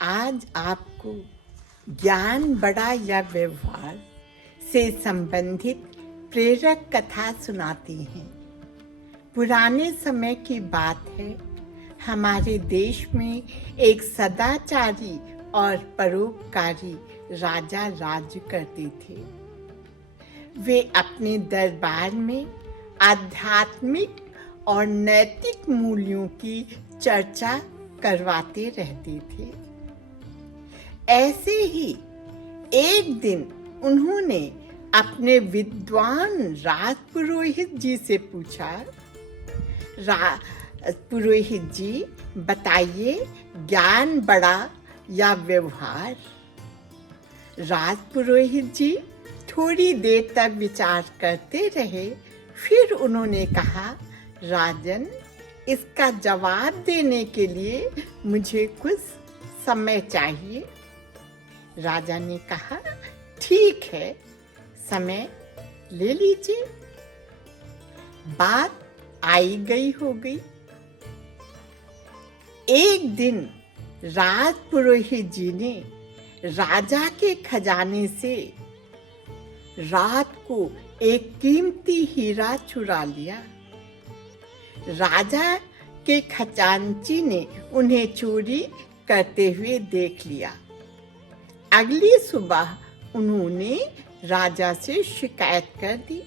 आज आपको ज्ञान बड़ा या व्यवहार से संबंधित प्रेरक कथा सुनाती हैं। पुराने समय की बात है, हमारे देश में एक सदाचारी और परोपकारी राजा राज्य करते थे। वे अपने दरबार में आध्यात्मिक और नैतिक मूल्यों की चर्चा करवाते रहते थे। ऐसे ही एक दिन उन्होंने अपने विद्वान राजपुरोहित जी से पूछा, पुरोहित जी बताइए, ज्ञान बड़ा या व्यवहार? राजपुरोहित जी थोड़ी देर तक विचार करते रहे। फिर उन्होंने कहा, राजन, इसका जवाब देने के लिए मुझे कुछ समय चाहिए। राजा ने कहा, ठीक है, समय ले लीजिए। बात आई गई हो गई। एक दिन राजपुरोहित जी ने राजा के खजाने से रात को एक कीमती हीरा चुरा लिया। राजा के खजांची ने उन्हें चोरी करते हुए देख लिया। अगली सुबह उन्होंने राजा से शिकायत कर दी।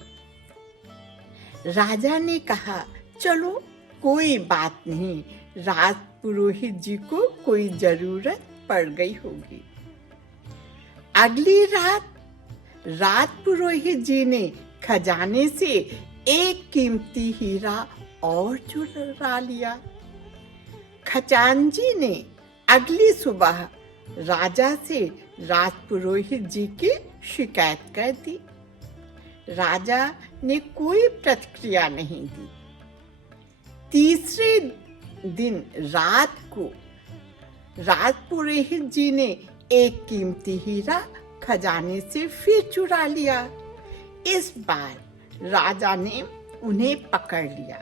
राजा ने कहा, चलो कोई बात नहीं, राजपुरोहित जी को कोई जरूरत पड़ गई होगी। अगली रात राजपुरोहित जी ने खजाने से एक कीमती हीरा और चुरा लिया। खजांची ने अगली सुबह राजा से राजपुरोहित जी की शिकायत कर दी। राजा ने कोई प्रतिक्रिया नहीं दी। तीसरे दिन रात को राजपुरोहित जी ने एक कीमती हीरा खजाने से फिर चुरा लिया। इस बार राजा ने उन्हें पकड़ लिया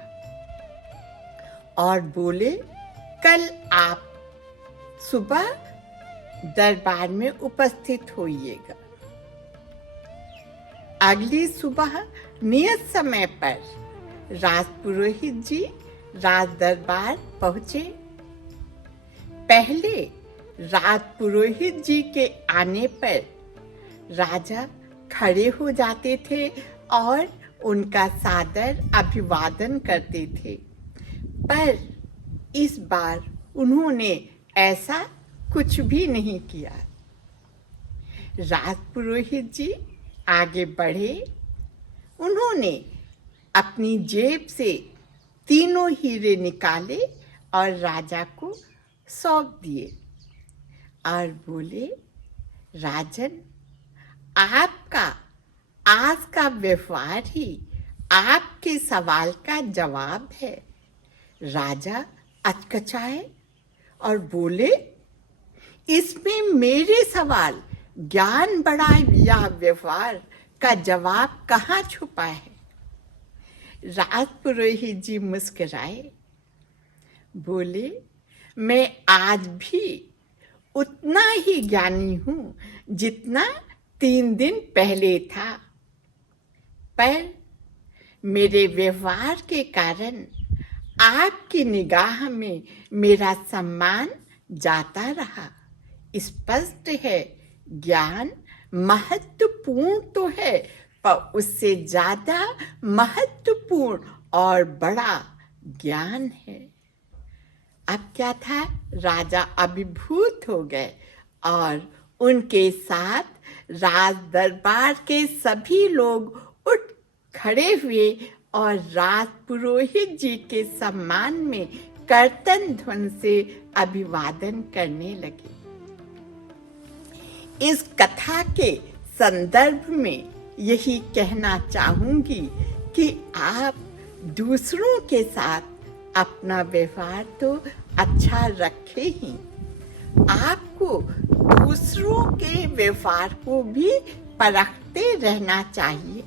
और बोले, कल आप सुबह दरबार में उपस्थित होइएगा। अगली सुबह नियत समय पर राजपुरोहित जी राज दरबार पहुंचे। पहले राजपुरोहित जी के आने पर राजा खड़े हो जाते थे और उनका सादर अभिवादन करते थे, पर इस बार उन्होंने ऐसा कुछ भी नहीं किया। राजपुरोहित जी आगे बढ़े। उन्होंने अपनी जेब से तीनों हीरे निकाले और राजा को सौंप दिए और बोले, राजन, आपका आज का व्यवहार ही आपके सवाल का जवाब है। राजा अचकचाए और बोले, इसमें मेरे सवाल ज्ञान बड़ा या व्यवहार का जवाब कहाँ छुपा है? राजपुरोहित जी मुस्कुराए, बोले, मैं आज भी उतना ही ज्ञानी हूँ जितना 3 दिन पहले था, पर मेरे व्यवहार के कारण आपकी निगाह में मेरा सम्मान जाता रहा। स्पष्ट है, ज्ञान महत्वपूर्ण तो है, पर उससे ज्यादा महत्वपूर्ण और बड़ा ज्ञान है। अब क्या था, राजा अभिभूत हो गए और उनके साथ राज दरबार के सभी लोग उठ खड़े हुए और राजपुरोहित जी के सम्मान में कीर्तन ध्वनि से अभिवादन करने लगे। इस कथा के संदर्भ में यही कहना चाहूंगी कि आप दूसरों के साथ अपना व्यवहार तो अच्छा रखें ही, आपको दूसरों के व्यवहार को भी परखते रहना चाहिए।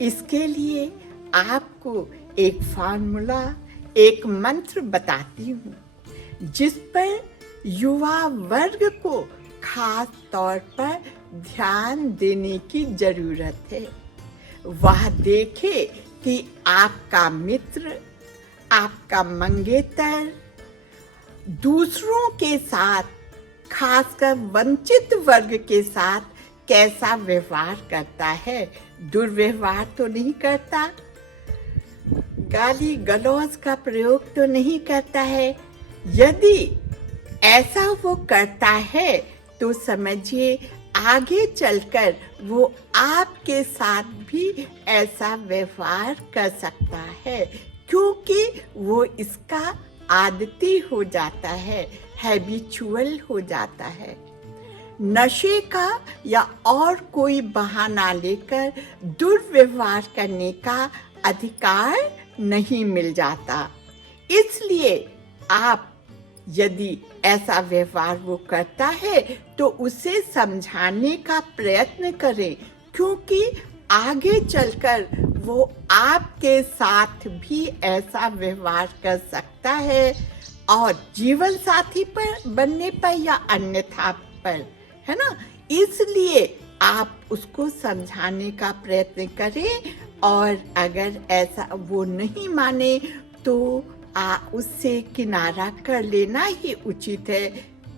इसके लिए आपको एक फार्मूला, एक मंत्र बताती हूँ, जिस पर युवा वर्ग को खास तौर पर ध्यान देने की जरूरत है। वह देखे कि आपका मित्र, आपका मंगेतर दूसरों के साथ, खासकर वंचित वर्ग के साथ कैसा व्यवहार करता है। दुर्व्यवहार तो नहीं करता, गाली गलौज का प्रयोग तो नहीं करता है। यदि ऐसा वो करता है तो समझिए आगे चलकर वो आपके साथ भी ऐसा व्यवहार कर सकता है, क्योंकि वो इसका आदती हो जाता है, हैबिचुअल हो जाता है। नशे का या और कोई बहाना लेकर दुर्व्यवहार करने का अधिकार नहीं मिल जाता। इसलिए आप यदि ऐसा व्यवहार वो करता है तो उसे समझाने का प्रयत्न करें, क्योंकि आगे चलकर वो आपके साथ भी ऐसा व्यवहार कर सकता है, और जीवन साथी पर बनने पर या अन्यथा पर, है ना। इसलिए आप उसको समझाने का प्रयत्न करें, और अगर ऐसा वो नहीं माने तो उससे किनारा कर लेना ही उचित है,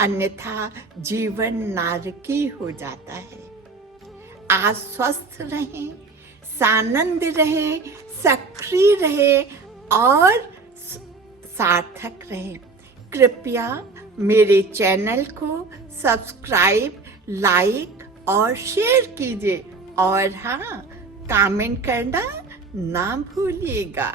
अन्यथा जीवन नारकी हो जाता है। आज स्वस्थ रहें, सानंद रहें, सक्रिय रहें और सार्थक रहें। कृपया मेरे चैनल को सब्सक्राइब, लाइक और शेयर कीजिए, और हाँ, कमेंट करना ना भूलिएगा।